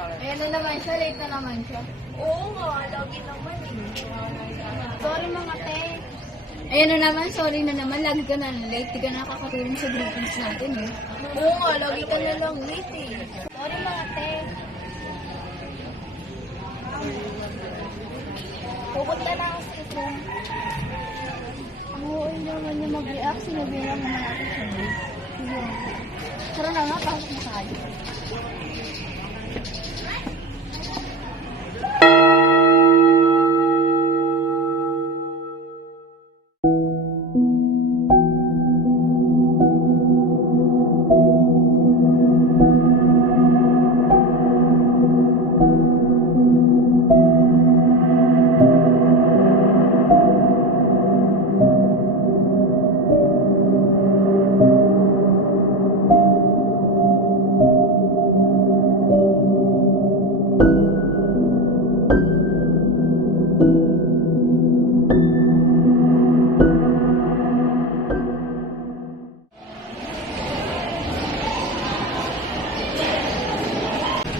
Ayan na naman siya, late na naman siya. Oo nga, lagi naman eh. Sorry mga te. Ayan na naman, sorry na naman. Lagi ka na late. Di ka nakakatulong sa groupings natin eh. Oo nga, lagi ka na lang late eh. Sorry mga te. Pupunta na ako sa room. Ang huwag naman niya mag-react. Sinabihan naman natin siya. Sige. Tara na nga, pasok na tayo.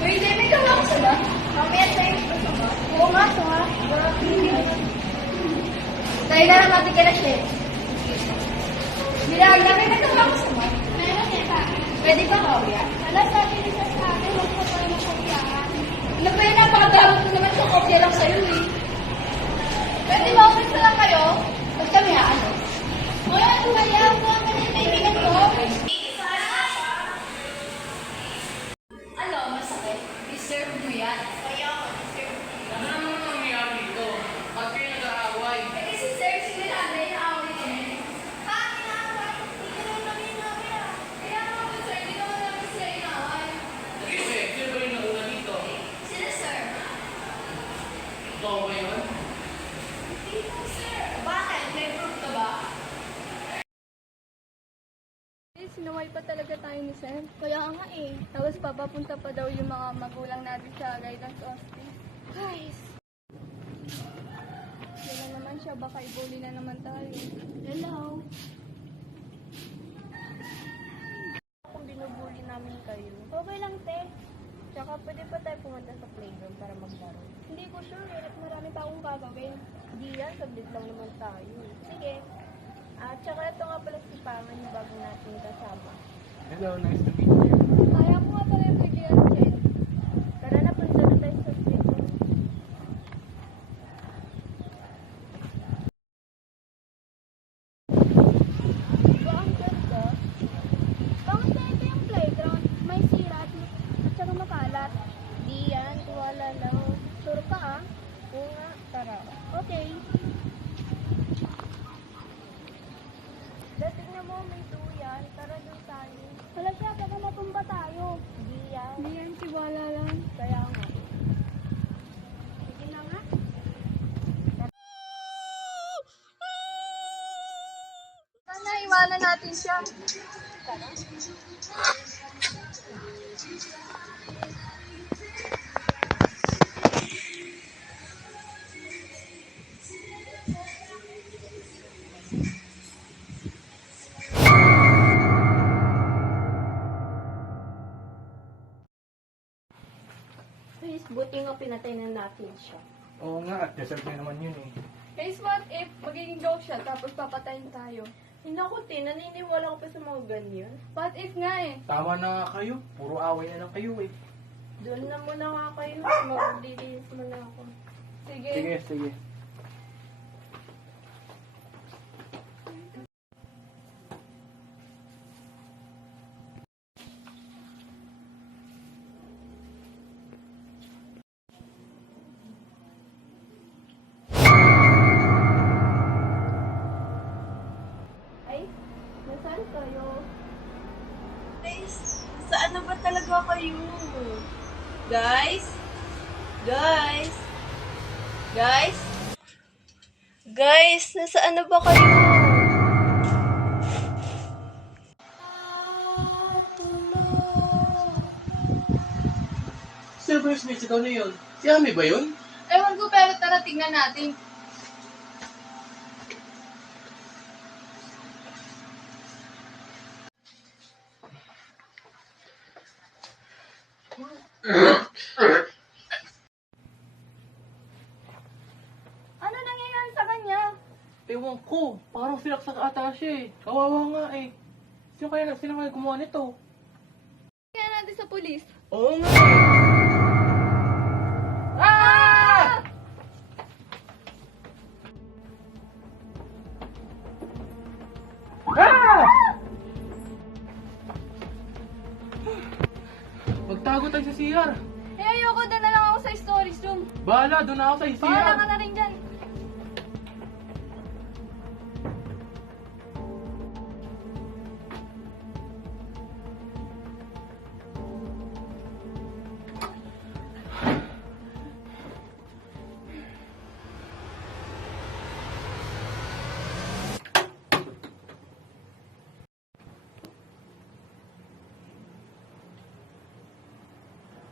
Uy, Demi, kawa ko sila. Mamaya tayo. Oo nga, ito nga. Tayo na lang natin kila Chef. Nilag namin na kawa ko sila. Meron niya pa. Pwede ba kawya? Alam, sabi niya sa akin, huwag ka pala makapiyaan. Ano ba yun? Napakadamot ko naman sa kopya lang sa'yo eh. Pwede ba ulit na lang kayo? Ba't kami ano? Uy, ano ba yan? Huwag ka na yung kaibigan ko. Ano, masakit? Deserve mo yan. Kaya ako, deserve mo. Ano naman ang nangyayari dito? Ba't kayo nag-aaway? Eh, kasi sir, sinilanda yung awit niya. Ha? Inaaway? Hindi ka naman kami inaaway ah. Kaya nga po, sir, hindi naman namin sila inaway. Sige, sino ba yung nauna dito? Sila, sir. Ikaw ba yun? Hindi po, sir. Bakit? May proof ka ba? Sinaway pa talaga tayo ni Sir. Kaya nga eh. Tapos papapunta pa daw yung mga magulang natin sa guidance office. Guys. Yan na naman siya, baka i-bully na naman tayo. Hello. Kung binubuli namin kayo. Okay lang, te. Tsaka pwede pa tayo pumunta sa playground para maglaro. Hindi ko sure eh, at marami pa akong gagawin. Hindi yan, saglit lang naman tayo. Sige. Tsaka ito nga pala si Paman, yung bago natin kasama. Hello, nice to meet you. Kaya ko nga pala yung bigyan, Jen. Tara na, punta na tayo sa playground. Ba, ang ganda. Bakit na ito yung playground? May sira at saka makalat. Di yan, wala lang. Sure ka ah? Oo nga, tara. Okay. Tingnan mo, may duyan. Tara doon tayo. Wala siya, baka matumba tayo. Di yan. Hindi yan, tiwala lang. Kaya nga. Sige na nga. Sana iwanan natin siya. Please, buti nga pinatay na natin siya. Oo nga, at deserve niya naman yun eh. Guys, what if magiging joke siya tapos papatayin tayo? Naku, naniniwala ko pa sa mga ganyan. What if nga eh? Tama na nga kayo, puro away na lang kayo eh. Doon na muna nga kayo. Maglilinis muna ako. Sige. Sige, sige. Ay, nasaan kayo? Guys, saan na ba talaga kayo? Guys? Guys? Guys? Guys, nasaan na ba kayo? Sino ba yung sinisigaw na yun? Si Ami ba yun? Ewan ko, pero tara, tignan natin. sinaksak ata siya eh. Kawawa nga eh. Sino kaya gumawa nito? Kaya natin sa pulis. Oo nga eh. Ah! Ah! Magtago tayo sa CR. Eh, ayoko, doon na lang ako sa storage room. Bahala, doon na ako sa Bahala ka CR. na rin dyan.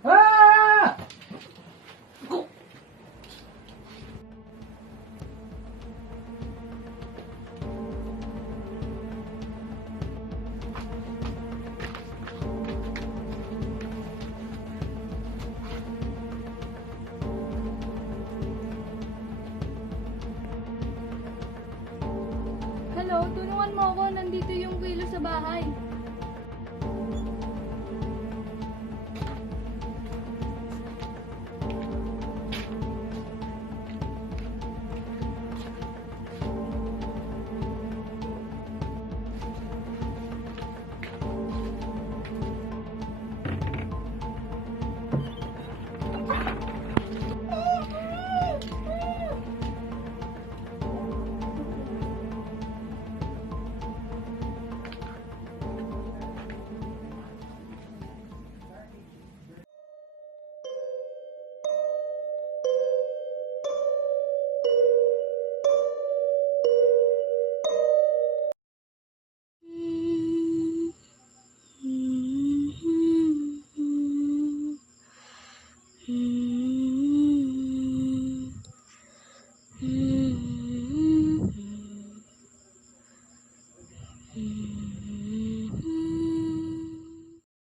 Ah! Hello, tulungan mo ako. Nandito yung kilo sa bahay.